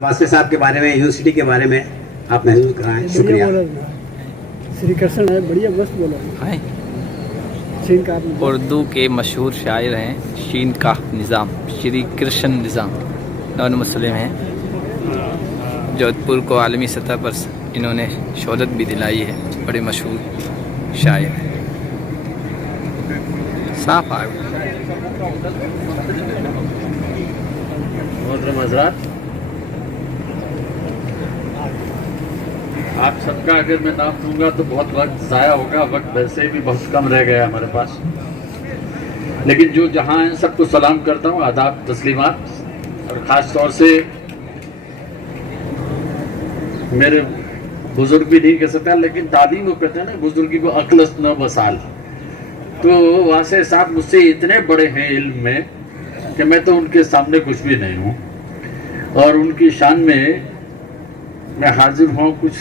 वास्ते साहब के बारे में, यूनिवर्सिटी के बारे में आप महसूस कराएं। शुक्रिया। श्री कृष्ण है, बढ़िया मस्त बोला हैं। शीन का उर्दू के मशहूर शायर हैं शीन का निज़ाम, श्री कृष्ण निज़ाम नॉन मुस्लिम हैं। जोधपुर को आलमी सतह पर इन्होंने शोहरत भी दिलाई है, बड़े मशहूर शायर हैं। साफ आ मोहतरम हज़रात, आप सबका अगर मैं नाम दूंगा तो बहुत वक्त ज़ाया होगा। वक्त वैसे भी बहुत कम रह गया हमारे पास, लेकिन जो जहाँ हैं सबको सलाम करता हूँ, आदाब तस्लीमात। और ख़ास तौर से मेरे बुज़ुर्ग भी नहीं कह सकता, लेकिन तालीम वो कहते हैं ना, बुज़ुर्गी को अक्लस न बसाल। तो वासे साहब मुझसे इतने बड़े हैं इल्म में कि मैं तो उनके सामने कुछ भी नहीं हूँ, और उनकी शान में मैं हाजिर हूँ कुछ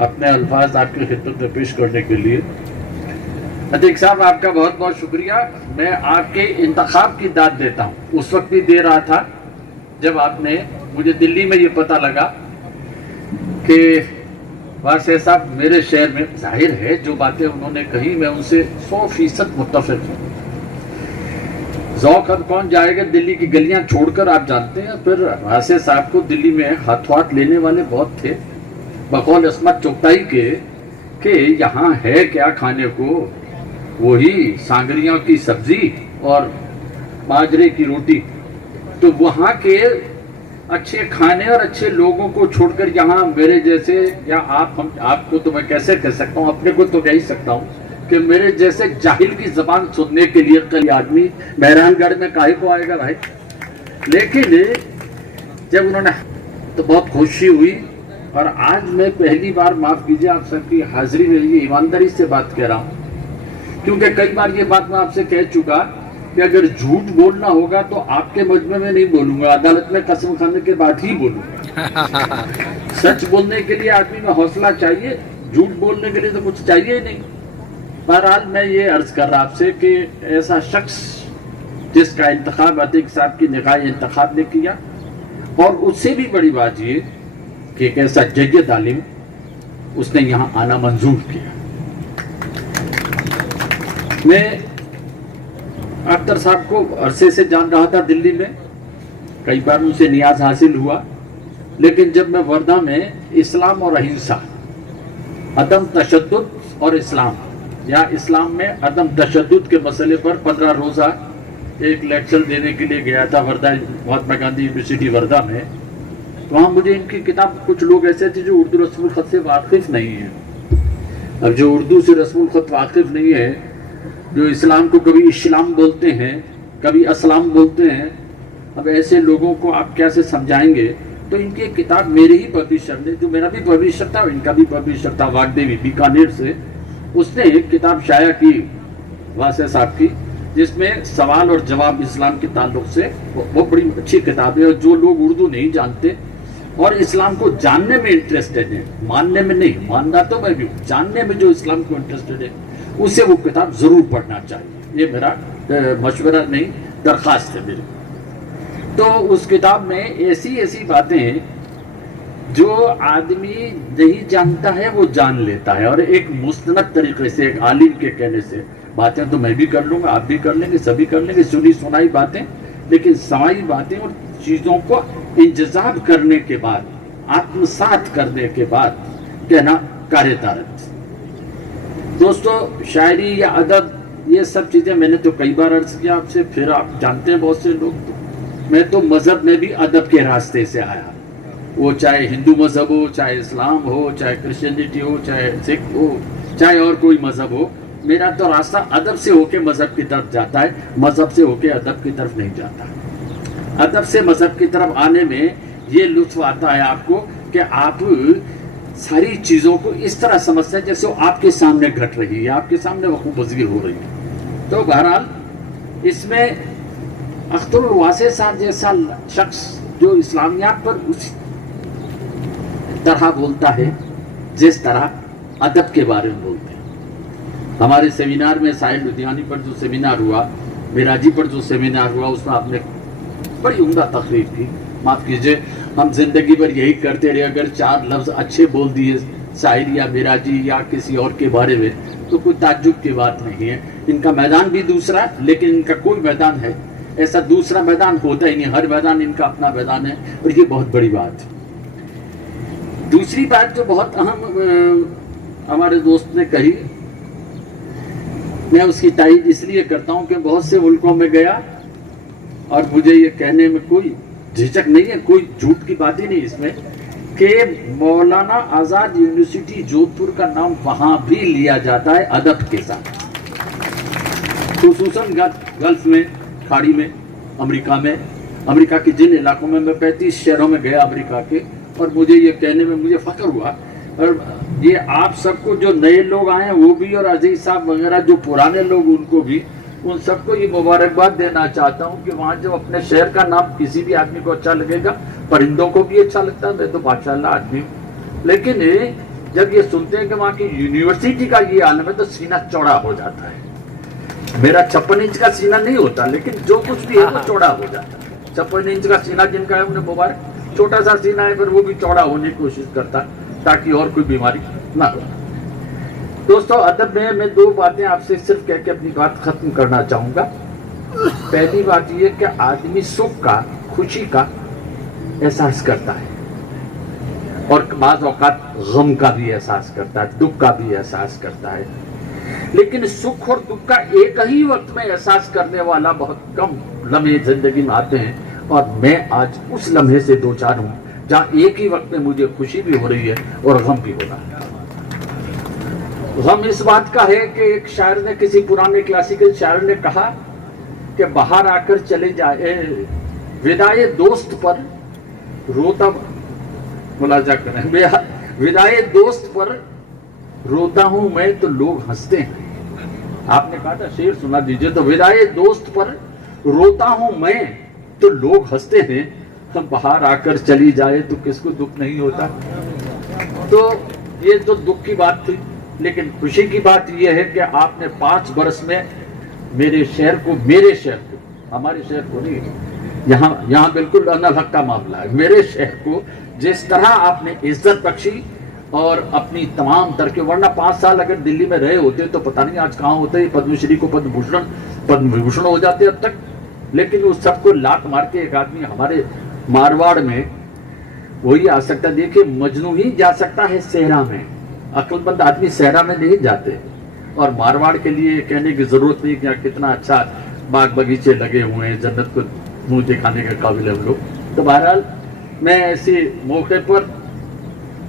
अपने अल्फाज आपकी खिदमत में पेश करने के लिए। अतीक साहब, आपका बहुत बहुत शुक्रिया। मैं आपके इंतखाब की दाद देता हूँ। उस वक्त भी दे रहा था जब आपने मुझे दिल्ली में ये पता लगा कि वासे साहब मेरे शहर में, जाहिर है जो बातें उन्होंने कही मैं उनसे 100% मुत्तफिक हूँ। ज़ौक़ अब कौन जाएगा दिल्ली की गलियां छोड़कर, आप जानते हैं। फिर वासे साहब को दिल्ली में हाथों हाथ लेने वाले बहुत थे, बकौल अस्मत चुगताई के कि यहाँ है क्या खाने को, वही सांगरियों की सब्जी और बाजरे की रोटी। तो वहाँ के अच्छे खाने और अच्छे लोगों को छोड़कर यहाँ मेरे जैसे, या आपको तो मैं कैसे कह सकता हूँ, अपने को तो कह ही सकता हूँ कि मेरे जैसे जाहिल की जबान सुनने के लिए कई आदमी मेहरानगढ़ में काहे को आएगा भाई। लेकिन जब उन्होंने तो बहुत खुशी हुई। और आज मैं पहली बार, माफ कीजिए आप सबकी हाजिरी में ये ईमानदारी से बात कह रहा हूँ, क्योंकि कई बार ये बात मैं आपसे कह चुका कि अगर झूठ बोलना होगा तो आपके मजमे में नहीं बोलूंगा, अदालत में कसम खाने के बाद ही बोलूंगा। सच बोलने के लिए आदमी में हौसला चाहिए, झूठ बोलने के लिए तो कुछ चाहिए ही नहीं। बहरहाल मैं ये अर्ज कर रहा आपसे कि ऐसा शख्स जिसका इंतखाब अतीक साहब की निगाह इंतखाब ने किया, और उससे भी बड़ी बात ये कि एक ऐसा जय्यद आलिम उसने यहाँ आना मंजूर किया। मैं अख्तर साहब को अरसे से जान रहा था, दिल्ली में कई बार उनसे नियाज हासिल हुआ, लेकिन जब मैं वर्धा में इस्लाम और अहिंसा, अदम तशद्दुद और इस्लाम, या इस्लाम में अदम तशद्दुद के मसले पर 15 रोज़ा एक लेक्चर देने के लिए गया था वर्धा, महात्मा गांधी यूनिवर्सिटी वर्धा में। वहाँ मुझे इनकी किताब, कुछ लोग ऐसे थे जो उर्दू रस्मुल ख़त से वाकिफ़ नहीं है। अब जो उर्दू से रस्मुल ख़त वाकिफ़ नहीं है, जो इस्लाम को कभी इस्लाम बोलते हैं, कभी असलाम बोलते हैं, अब ऐसे लोगों को आप कैसे समझाएंगे। तो इनकी एक किताब मेरे ही पब्लिशर ने, जो मेरा भी पब्लिशर था इनका भी पब्लिशर था, वागदेवी बीकानेर से, उसने एक किताब शाया की वासे साहब की, जिसमें सवाल और जवाब इस्लाम के ताल्लुक से, वो बड़ी अच्छी किताब है। और जो लोग उर्दू नहीं जानते और इस्लाम को जानने में इंटरेस्टेड है, मानने में नहीं, मानना तो मैं भी हूँ, जानने में जो इस्लाम को इंटरेस्टेड है, उसे वो किताब जरूर पढ़ना चाहिए। ये मेरा मशवरा नहीं, दरख्वास्त है मेरी। तो उस किताब में ऐसी ऐसी बातें हैं जो आदमी नहीं जानता है वो जान लेता है, और एक मुस्तनद तरीके से, एक आलिम के कहने से। बातें तो मैं भी कर लूँगा, आप भी कर लेंगे, सभी कर लेंगे, सुनी सुनाई बातें, लेकिन समाई बातें और चीज़ों को इंतज़ाब करने के बाद, आत्मसात करने के बाद कहना कार्यतारत। दोस्तों, शायरी या अदब, ये सब चीज़ें मैंने तो कई बार अर्ज किया आपसे, फिर आप जानते हैं बहुत से लोग, मैं तो मज़हब में भी अदब के रास्ते से आया, वो चाहे हिंदू मज़हब हो, चाहे इस्लाम हो, चाहे क्रिश्चियनिटी हो, चाहे सिख हो, चाहे और कोई मज़हब हो। मेरा तो रास्ता अदब से होके मज़हब की तरफ जाता है, मज़हब से होके अदब की तरफ नहीं जाता। अदब से मज़हब की तरफ आने में ये लुत्फ़ आता है आपको कि आप सारी चीज़ों को इस तरह समझते हैं जैसे वो आपके सामने घट रही है, आपके सामने वक़्फ़ पज़ीर हो रही है। तो बहरहाल इसमें अख्तरुल वासे साहब जैसा शख्स जो इस्लामियात पर उस तरह बोलता है जिस तरह अदब के बारे में बोलते हैं। हमारे सेमिनार में साहिल लुधियानी पर जो सेमिनार हुआ, मिराजी पर जो सेमिनार हुआ, उसमें आपने बड़ी उम्दा तकरीर की, माफ़ कीजिए, ہم زندگی بھر یہی کرتے رہے, اگر 4 لفظ اچھے بول دیے شاعر یا میرا جی یا کسی اور کے بارے میں تو کوئی تعجب کی بات نہیں ہے. ان کا میدان بھی دوسرا, لیکن ان کا کوئی میدان ہے ایسا دوسرا میدان ہوتا ہی نہیں, ہر میدان ان کا اپنا میدان ہے, اور یہ بہت بڑی بات ہے. دوسری بات جو بہت اہم ہمارے دوست نے کہی, میں اس کی تائید اس لیے کرتا ہوں کہ بہت سے ملکوں میں گیا اور مجھے یہ کہنے میں کوئی جھجک نہیں ہے, کوئی جھوٹ کی بات ہی نہیں اس میں, کہ مولانا آزاد یونیورسٹی جودھ پور کا نام وہاں بھی لیا جاتا ہے ادب کے ساتھ, خصوصاً گلف میں, کھاڑی میں, امریکہ کے جن علاقوں میں 35 شہروں میں گیا امریکہ کے, اور مجھے یہ کہنے میں مجھے فخر ہوا. اور یہ آپ سب کو جو نئے لوگ آئے ہیں وہ بھی, اور عزیز صاحب وغیرہ جو پرانے لوگ ان کو بھی, ان سب کو یہ مبارکباد دینا چاہتا ہوں کہ وہاں جو اپنے شہر کا نام کسی بھی آدمی کو اچھا لگے گا, پرندوں کو بھی اچھا لگتا ہے, میں تو ماشاءاللہ آدمی ہوں, لیکن جب یہ سنتے ہیں کہ وہاں کی یونیورسٹی کا یہ عالم ہے تو سینہ چوڑا ہو جاتا ہے. میرا 56 انچ کا سینہ نہیں ہوتا, لیکن جو کچھ بھی ہے وہ چوڑا ہو جاتا ہے. 56 انچ کا سینہ جن کا ہے انہیں مبارک, چھوٹا سا سینہ ہے پھر وہ بھی چوڑا ہونے کی کوشش کرتا ہے تاکہ اور کوئی بیماری نہ ہو. دوستو, ادب میں 2 باتیں آپ سے صرف کہہ کے اپنی بات ختم کرنا چاہوں گا. پہلی بات یہ کہ آدمی سکھ کا, خوشی کا احساس کرتا ہے, اور بعض اوقات غم کا بھی احساس کرتا ہے, دکھ کا بھی احساس کرتا ہے, لیکن سکھ اور دکھ کا ایک ہی وقت میں احساس کرنے والا بہت کم لمحے زندگی میں آتے ہیں, اور میں آج اس لمحے سے 2-4 ہوں جہاں ایک ہی وقت میں مجھے خوشی بھی ہو رہی ہے اور غم بھی ہو رہا ہے. غم اس بات کا ہے کہ ایک شاعر نے, کسی پرانے کلاسیکل شاعر نے کہا کہ باہر آ کر چلے جائے, ودائے دوست پر روتا, ملاحظہ کریں, ودائے دوست پر روتا ہوں میں تو لوگ ہنستے ہیں. آپ نے کہا تھا شعر سنا دیجئے, تو ودائے دوست پر روتا ہوں میں تو لوگ ہنستے ہیں, باہر آ کر چلی جائے تو کس کو دکھ نہیں ہوتا. تو یہ تو دکھ کی بات تھی, لیکن خوشی کی بات یہ ہے کہ آپ نے 5 برس میں میرے شہر کو, ہمارے شہر کو نہیں, یہاں بالکل انالحق کا معاملہ ہے, میرے شہر کو جس طرح آپ نے عزت بخشی اور اپنی تمام ترقی, ورنہ 5 سال اگر دلی میں رہے ہوتے تو پتہ نہیں آج کہاں ہوتے, پدم شری کو پدم بھوشن ہو جاتے اب تک. لیکن اس سب کو لات مار کے ایک آدمی ہمارے مارواڑ میں وہی آ سکتا ہے. دیکھیے, مجنو ہی جا سکتا ہے صحرا میں, عقل مند آدمی صحرا میں نہیں جاتے, اور مارواڑ کے لیے کہنے کی ضرورت نہیں کہ کتنا اچھا باغ بگیچے لگے ہوئے ہیں, جنت کو منہ دکھانے کے قابل ہے ہم لوگ. تو بہرحال میں ایسے موقع پر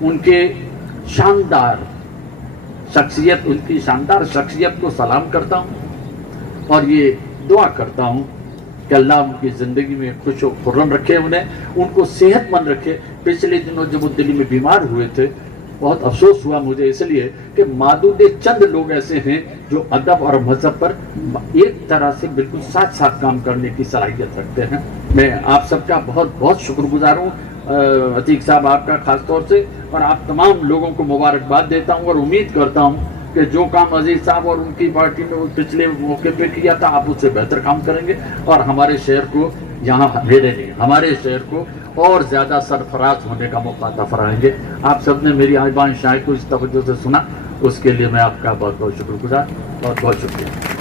ان کے شاندار شخصیت کو سلام کرتا ہوں, اور یہ دعا کرتا ہوں کہ اللہ ان کی زندگی میں خوش و خرم رکھے, ان کو صحت مند رکھے. پچھلے دنوں جب وہ دلی میں بیمار ہوئے تھے بہت افسوس ہوا مجھے, اس لیے کہ معدود چند لوگ ایسے ہیں جو ادب اور مذہب پر ایک طرح سے بالکل ساتھ کام کرنے کی صلاحیت رکھتے ہیں. میں آپ سب کا بہت بہت شکر گزار ہوں, عتیق صاحب آپ کا خاص طور سے, اور آپ تمام لوگوں کو مبارکباد دیتا ہوں, اور امید کرتا ہوں کہ جو کام عزیز صاحب اور ان کی پارٹی نے پچھلے موقع پہ کیا تھا آپ اس سے بہتر کام کریں گے, اور ہمارے شہر کو, یہاں میرے نہیں ہمارے شہر کو اور زیادہ سرفراز ہونے کا موقع عطا فرمائیں گے. آپ سب نے میری آئبان شاعری کو اس توجہ سے سنا, اس کے لیے میں آپ کا بہت بہت شکر گزار, بہت بہت شکریہ.